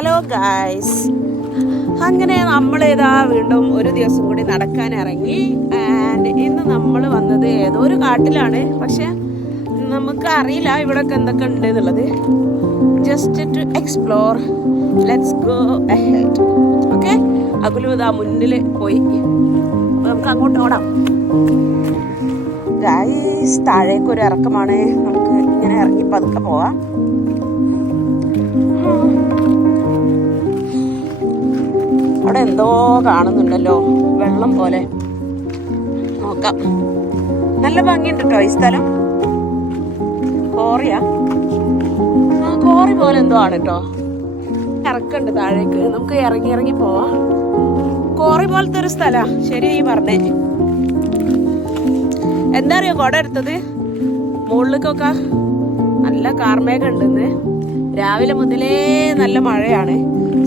Hello guys, അങ്ങനെ നമ്മൾ വീണ്ടും ഒരു ദിവസം കൂടി നടക്കാൻ ഇറങ്ങി. ആൻഡ് ഇന്ന് നമ്മൾ വന്നത് ഏതോ ഒരു കാട്ടിലാണ്. പക്ഷെ നമുക്ക് അറിയില്ല ഇവിടെയൊക്കെ എന്തൊക്കെ ഉണ്ട് എന്നുള്ളത്. Just to explore, let's go ahead. Okay, അകുലു ഇതാ മുന്നിൽ പോയി. നമുക്ക് അങ്ങോട്ട് ഓടാം. ഗായ്സ്, താഴേക്കൊരു ഇറക്കമാണ്. നമുക്ക് ഇങ്ങനെ ഇറങ്ങി പതുക്കെ പോവാം. അവിടെ എന്തോ കാണുന്നുണ്ടല്ലോ, വെള്ളം പോലെ. നോക്കാം. നല്ല ഭംഗിയുണ്ട് കേട്ടോ ഈ സ്ഥലം. കോറിയാ, കോറി പോലെ എന്തോ ആണ് കേട്ടോ. ഇറക്കുണ്ട് താഴേക്ക്. നമുക്ക് ഇറങ്ങി ഇറങ്ങി പോവാം. കോറി പോലത്തെ ഒരു സ്ഥലാ. ശരി പറഞ്ഞേ. എന്താ അറിയോ കുട എടുത്തത്? മുകളിലേക്കൊക്കെ നല്ല കാർമേഘം ഉണ്ടെന്ന്. രാവിലെ മുതലേ നല്ല മഴയാണ്.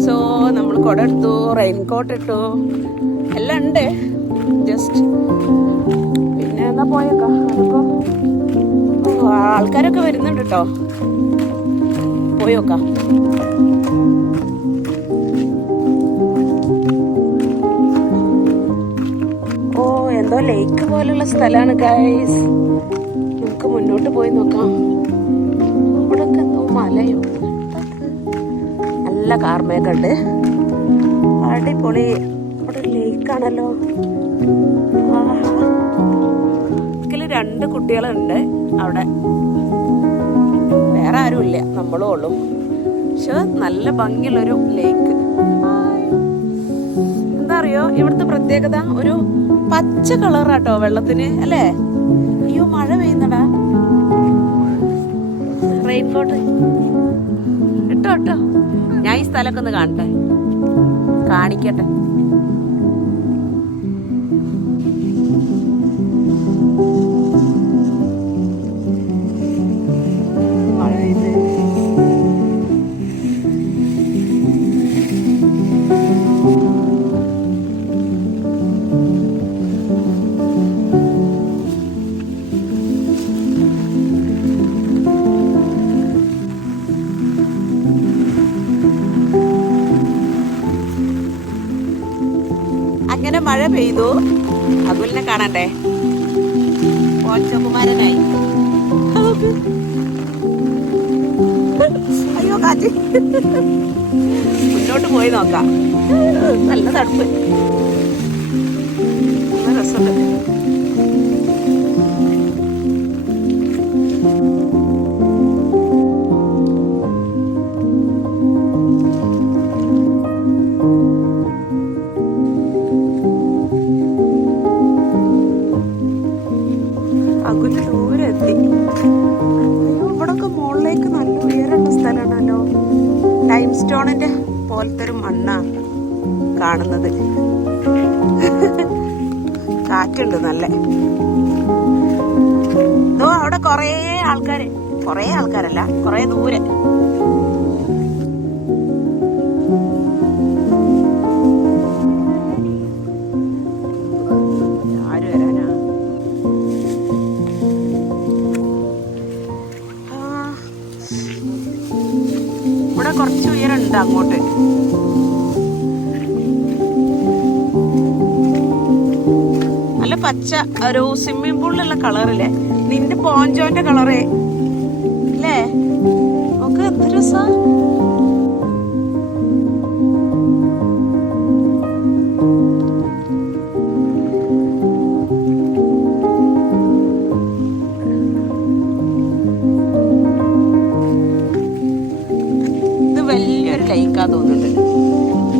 സോ നമ്മൾ കുട എടുത്തു, റെയിൻകോട്ട് ഇട്ടു, എല്ലാം ഉണ്ട്. ജസ്റ്റ് പിന്നെ എന്നാ പോയേക്കാം. അതിപ്പോ ആൾക്കാരൊക്കെ വരുന്നുണ്ട് കേട്ടോ. പോയി നോക്കാം. ഓ, എന്തോ ലേക്ക് പോലുള്ള സ്ഥലമാണ് ഗൈസ്. നമുക്ക് മുന്നോട്ട് പോയി നോക്കാം. ഇവിടൊക്കെ എന്തോ മലയോ, നല്ല കാർമേഘണ്ട്. അടിപൊളി. ഇവിടെ ലേക്കാണല്ലോ. രണ്ട് കുട്ടികളുണ്ട് അവിടെ. വേറെ ആരും ഇല്ല, നമ്മളും ഉള്ളൂ. പക്ഷെ നല്ല ഭംഗിയുള്ളൊരു ലേക്ക്. എന്താ അറിയോ ഇവിടുത്തെ പ്രത്യേകത? ഒരു പച്ച കളറാട്ടോ വെള്ളത്തിന്, അല്ലേ? അയ്യോ, മഴ പെയ്യുന്നടാ. റെയിൻകോട്ട് ഇട്ടോ ഇട്ടോ. ഞാൻ ഈ സ്ഥലമൊക്കെ ഒന്ന് കാണട്ടെ, കാണിക്കട്ടെ. അങ്ങനെ മഴ പെയ്തു. അകുലിനെ കാണണ്ടേ? പോച്ചകുമാരനായി. അയ്യോ, കാറ്റ്. മുന്നോട്ട് പോയി നോക്കാം. നല്ല തണുപ്പ്, നല്ല രസമുണ്ട്. അകുല് ദൂരെ എത്തി. ഇവിടൊക്കെ മുകളിലേക്ക് നല്ല ഉയരമുള്ള സ്ഥലമാണല്ലോ. ലൈം സ്റ്റോണിന്റെ പോലത്തെ ഒരു മണ്ണാ കാണുന്നത്. കാറ്റുണ്ട് നല്ല. ഇതോ അവിടെ കൊറേ ആൾക്കാരല്ല, കൊറേ ദൂരെ. ഇവിടെ കുറച്ച് ഉയരമുണ്ട് അങ്ങോട്ട്. നല്ല പച്ച, ഒരു സ്വിമ്മിംഗ് പൂളിലുള്ള കളറില്ലേ? നിന്റെ പോഞ്ചോന്റെ കളറ് അല്ലേ? നമുക്ക് എന്ത് രസാ. വലിയൊരു ലേക്കാ തോന്നുന്നുണ്ട്.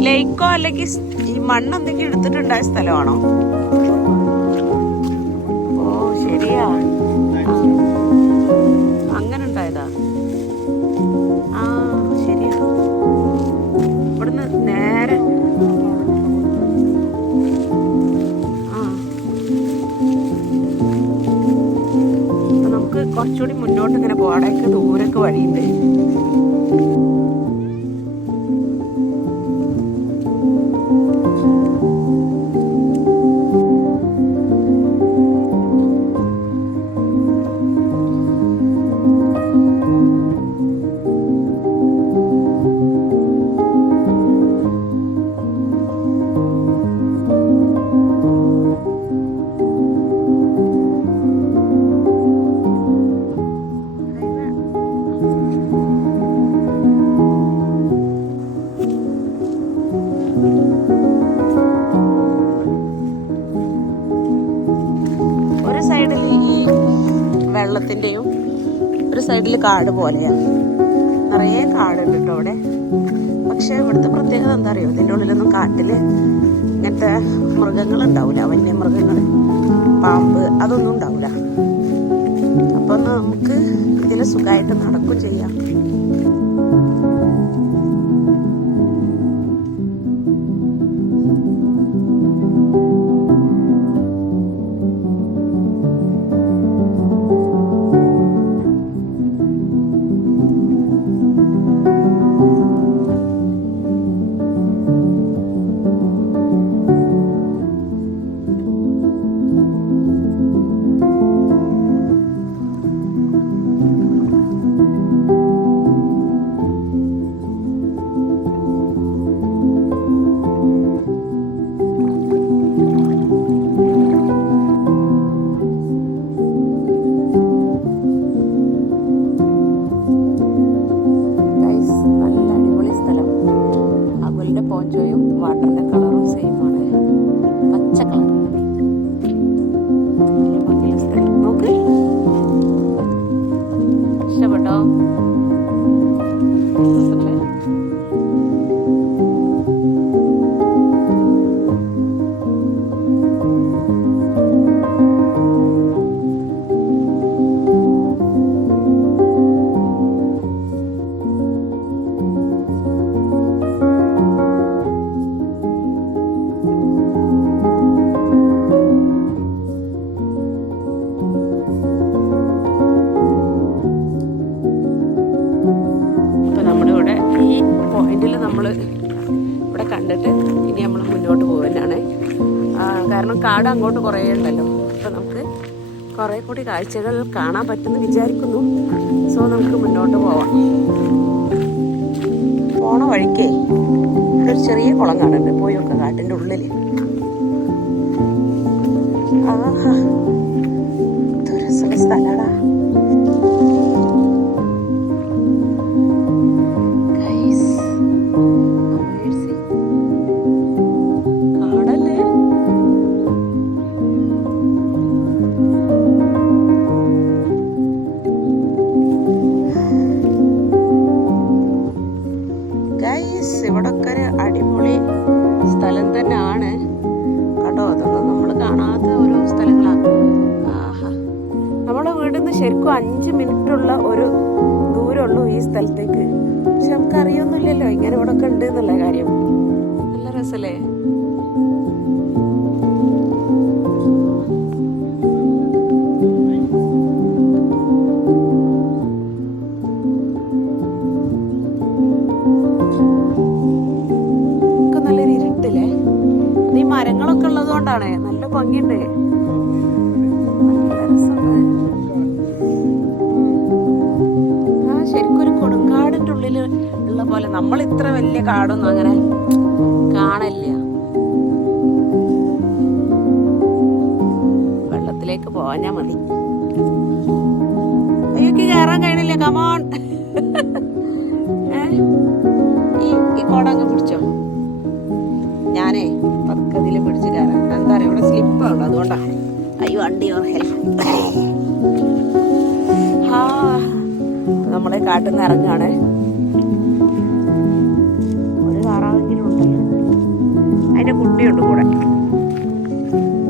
ലേക്കോ അല്ലെങ്കിൽ ഈ മണ്ണ് എന്തെങ്കിലും എടുത്തിട്ടുണ്ടായ സ്ഥലമാണോ? ഓ ശരിയാ, അങ്ങനെ ഉണ്ടായതാ. ആ ശരിയാ. ഇവിടുന്ന് നേരെ നമുക്ക് കുറച്ചുകൂടി മുന്നോട്ട് ഇങ്ങനെ പോവാം. അവിടേക്ക് ദൂരൊക്കെ വഴിയുണ്ട്. വെള്ളത്തിൻ്റെയും ഒരു സൈഡിൽ കാട് പോലെയാണ്. നിറയെ കാടുണ്ട് കേട്ടോ അവിടെ. പക്ഷെ ഇവിടുത്തെ പ്രത്യേകത എന്താ അറിയോ, ഇതിൻ്റെ ഉള്ളിലൊന്നും കാട്ടിൽ ഇങ്ങനത്തെ മൃഗങ്ങളുണ്ടാവില്ല. വന്യമൃഗങ്ങൾ, പാമ്പ് അതൊന്നും ഉണ്ടാവില്ല. അപ്പം നമുക്ക് ഇതിൽ സുഖമായിട്ട് നടക്കും ചെയ്യാം. പോഞ്ചോയും വാട്ടറിന്റെ കളറും സെയിം ആണ്, പച്ച കളർ. നോക്ക്, ഇഷ്ടപ്പെട്ടോ? നമ്മൾ ഇവിടെ കണ്ടിട്ട് ഇനി നമ്മൾ മുന്നോട്ട് പോകാനാണ്. കാരണം കാട് അങ്ങോട്ട് കുറേ ഉണ്ടല്ലോ. അപ്പോൾ നമുക്ക് കുറേ കൂടി കാഴ്ചകൾ കാണാൻ പറ്റുമെന്ന് വിചാരിക്കുന്നു. സോ നമുക്ക് മുന്നോട്ട് പോവാം. പോണ വഴിക്കേ ഒരു ചെറിയ കുളം കാണുന്നുണ്ട്. പോയി നോക്കാം കാട്ടിൻ്റെ ഉള്ളിൽ. ആഹാ, സ്ഥലടാ. ഇവിടൊക്കെ ഒരു അടിപൊളി സ്ഥലം തന്നെയാണ് കേട്ടോ. അതൊന്നും നമ്മൾ കാണാത്ത ഓരോ സ്ഥലങ്ങളാണ്. ആഹാ, നമ്മളെ വീട്ടിൽ നിന്ന് ശരിക്കും 5 മിനിറ്റുള്ള ഒരു ദൂരമുള്ളൂ ഈ സ്ഥലത്തേക്ക്. പക്ഷെ നമുക്ക് അറിയൊന്നുമില്ലല്ലോ ഇങ്ങനെ ഇവിടെ ഒക്കെ ഉണ്ട് എന്നുള്ള കാര്യം. നല്ല രസല്ലേ? മരങ്ങളൊക്കെ ഉള്ളത് കൊണ്ടാണ് നല്ല ഭംഗിയുണ്ട്. നല്ല രസമുണ്ട്. ശരിക്കും ഒരു കൊടുങ്കാടിന്റെ ഉള്ളിൽ ഉള്ള പോലെ. നമ്മൾ ഇത്ര വലിയ കാടൊന്നും അങ്ങനെ കാണില്ല. വെള്ളത്തിലേക്ക് പോവാഞ്ഞാ മതി. അയ്യോക്ക് കയറാൻ കഴിയണില്ല. കമോൺ. ഈ കോടങ്ങ് പിടിച്ചോ. ഞാനേ പതുക്കതിൽ പിടിച്ച് കയറാം. എന്താ പറയുക, ഇവിടെ സ്ലിപ്പാണ്, അതുകൊണ്ടാണ്. അയ്യോ, വണ്ടി യുവർ ഹെൽപ്പ്. നമ്മളെ കാട്ടിൽ നിന്ന് ഇറങ്ങാണ്. ഒരു താറാവെങ്കിലും ഉണ്ടല്ലോ, അതിൻ്റെ കുട്ടിയുണ്ട് കൂടെ.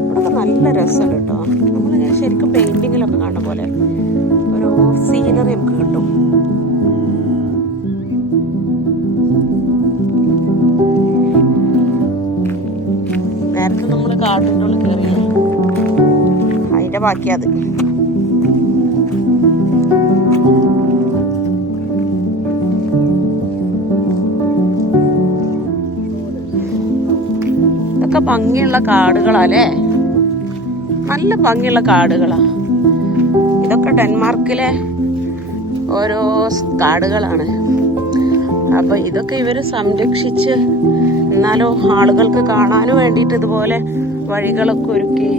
ഇവിടെ നല്ല രസമുണ്ട് കേട്ടോ. നമ്മളിങ്ങനെ ശരിക്കും പെയിന്റിങ്ങിലൊക്കെ കാണുന്ന പോലെ ഒരു സീനറി നമുക്ക് കിട്ടും. നേരത്തെ നമ്മൾ കാട്ടിൻ്റെ ഉള്ളിൽ കയറി, അതിൻ്റെ ബാക്കിയത്. ഇതൊക്കെ ഭംഗിയുള്ള കാടുകളല്ലേ, നല്ല ഭംഗിയുള്ള കാടുകളാ. ഇതൊക്കെ ഡെൻമാർക്കിലെ ഓരോ കാടുകളാണ്. അപ്പൊ ഇതൊക്കെ ഇവര് സംരക്ഷിച്ച്, എന്നാലോ ആളുകൾക്ക് കാണാനും വേണ്ടിയിട്ട് ഇതുപോലെ വഴികളൊക്കെ ഒരുക്കി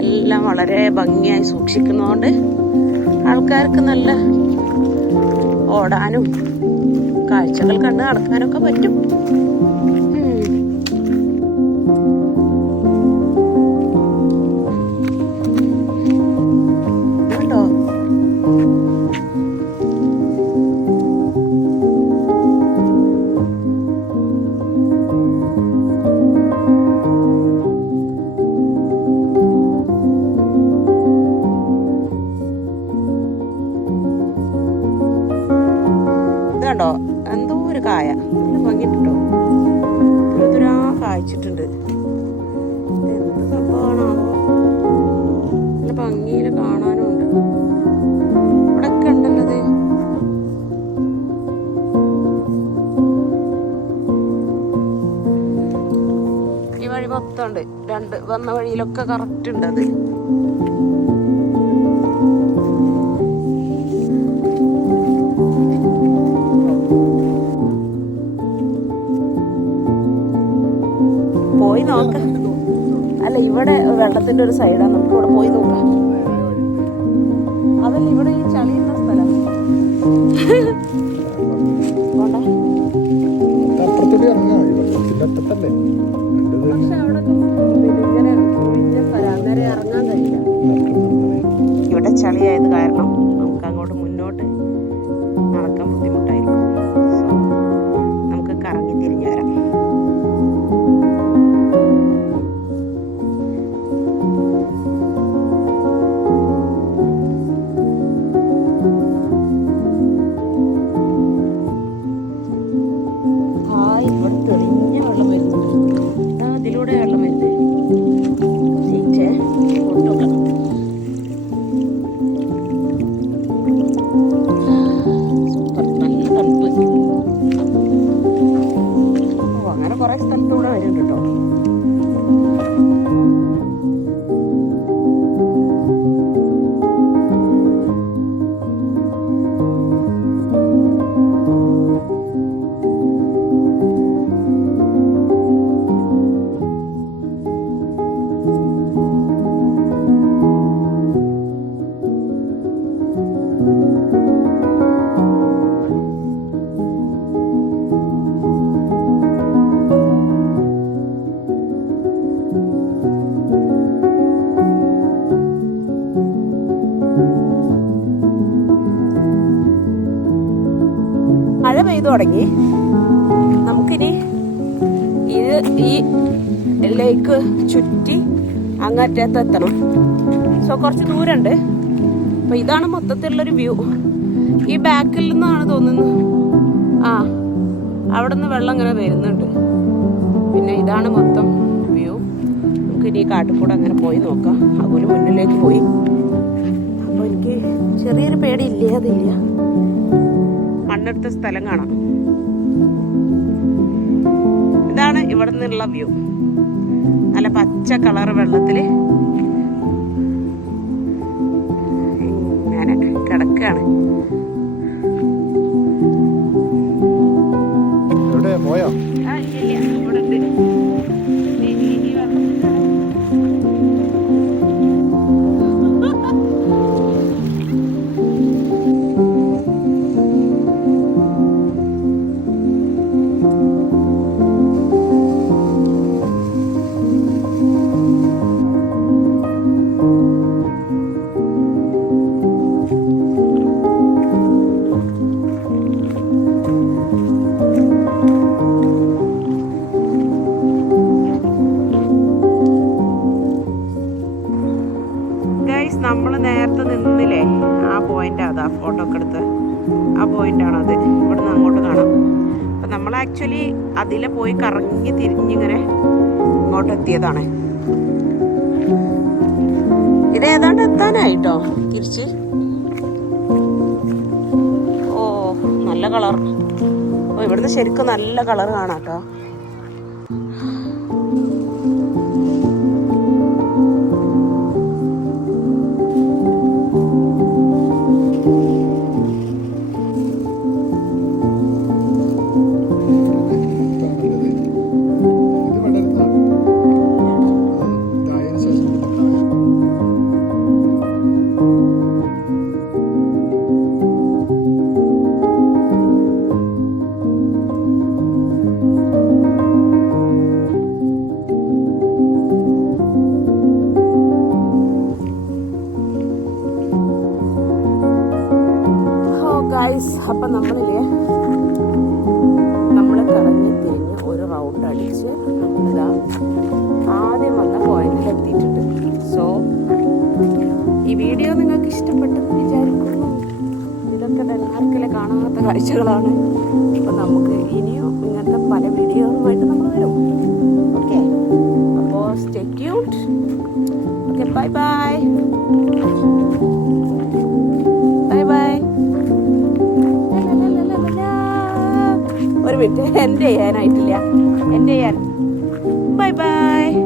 എല്ലാം വളരെ ഭംഗിയായി സൂക്ഷിക്കുന്നതുകൊണ്ട് ആൾക്കാർക്ക് നല്ല ഓടാനും കാഴ്ചകൾ കണ്ട് നടക്കാനൊക്കെ പറ്റും. കണ്ടോ, മൊത്തം ഉണ്ട്. രണ്ട് വന്ന വഴിയിലൊക്കെ കറക്റ്റ് ഉണ്ട്. അത് പോയി നോക്കാം. അല്ല, ഇവിടെ വെള്ളത്തിന്റെ ഒരു സൈഡാണ്, നമുക്ക് ഇവിടെ പോയി നോക്കാം. അതല്ല, ഇവിടെ ഈ ചളിയുന്ന സ്ഥലം. പക്ഷെ അവിടെ ഇങ്ങനെ കുഴിഞ്ഞ സ്ഥലം, അന്നേരം ഇറങ്ങാൻ കഴിയില്ല. ഇവിടെ ചളിയായത് കാരണം നമുക്ക് അങ്ങോട്ട് മുന്നോട്ട് നടക്കാൻ ബുദ്ധിമുട്ടായിരിക്കും. സോ നമുക്ക് കറങ്ങി തിരിഞ്ഞു വരാം. ഇവിടെ തെളിഞ്ഞ വെള്ളം വരുന്നുണ്ട്. അതിലൂടെ വെള്ളം വരുന്നത് സൂപ്പർ, നല്ല തണുപ്പ്. അങ്ങനെ കുറെ സ്ഥലത്തൂടെ വരുന്നുണ്ട് കേട്ടോ. മഴ പെയ്തു തുടങ്ങി. നമുക്കിനി ഈ ലേക്ക് ചുറ്റി അങ്ങറ്റത്ത് എത്തണം. സോ കുറച്ച് ദൂരമുണ്ട്. അപ്പൊ ഇതാണ് മൊത്തത്തിലുള്ളൊരു വ്യൂ. ഈ ബാക്കിൽ നിന്നാണ് തോന്നുന്നു. അവിടെ നിന്ന് വെള്ളം ഇങ്ങനെ വരുന്നുണ്ട്. പിന്നെ ഇതാണ് മൊത്തം വ്യൂ. നമുക്കിനി ഈ കാട്ടിൽ അങ്ങനെ പോയി നോക്കാം. അതുപോലെ മുന്നിലേക്ക് പോയി. അപ്പൊ എനിക്ക് ചെറിയൊരു പേടി ഇല്ലാതില്ല. മണ്ണെടുത്ത സ്ഥലം കാണാം. ഇതാണ് ഇവിടെ നിന്നുള്ള വ്യൂ. നല്ല പച്ച കളർ വെള്ളത്തില് ഇങ്ങനെ കിടക്കാണ്. പോയോ? ഇവിടെ ഉണ്ട്. നമ്മൾ നേരത്തെ നിന്നില്ലേ ആ പോയിന്റ്, അതാ ഫോട്ടോ ഒക്കെ എടുത്ത് ആ പോയിന്റാണ് അത്. ഇവിടുന്ന് അങ്ങോട്ട് കാണാം. അപ്പം നമ്മൾ ആക്ച്വലി അതിലെ പോയി കറങ്ങി തിരിഞ്ഞിങ്ങനെ ഇങ്ങോട്ട് എത്തിയതാണ്. ഇത് ഏതാണ്ട് എത്താനായിട്ടോ തിരിച്ച്. ഓ, നല്ല കളർ. ഓ, ഇവിടുന്ന് ശരിക്കും നല്ല കളർ കാണാം കേട്ടോ. അപ്പം നമ്മളില്ലേ നമ്മൾ കറങ്ങി തിരിഞ്ഞ് ഒരു റൗണ്ട് അടിച്ച് നമ്മളിതാ ആദ്യം വന്ന പോയിന്റിൽ എത്തിയിട്ടുണ്ട്. സോ ഈ വീഡിയോ നിങ്ങൾക്ക് ഇഷ്ടപ്പെട്ടെന്ന് വിചാരിക്കുന്നു. ഇതൊക്കെ ഡെൻമാർക്കിലെ കാണാത്ത കാഴ്ചകളാണ്. അപ്പം നമുക്ക് ഇനിയും ഇങ്ങനത്തെ പല വീഡിയോകളുമായിട്ട് നമ്മൾ വരും. ഓക്കെ, അപ്പോൾ stay tuned. Okay, bye bye bye bye. ഒരു മിനിറ്റ്, എൻ്റെ ചെയ്യാനായിട്ടില്ല. എൻ്റെ ചെയ്യാൻ. Bye bye.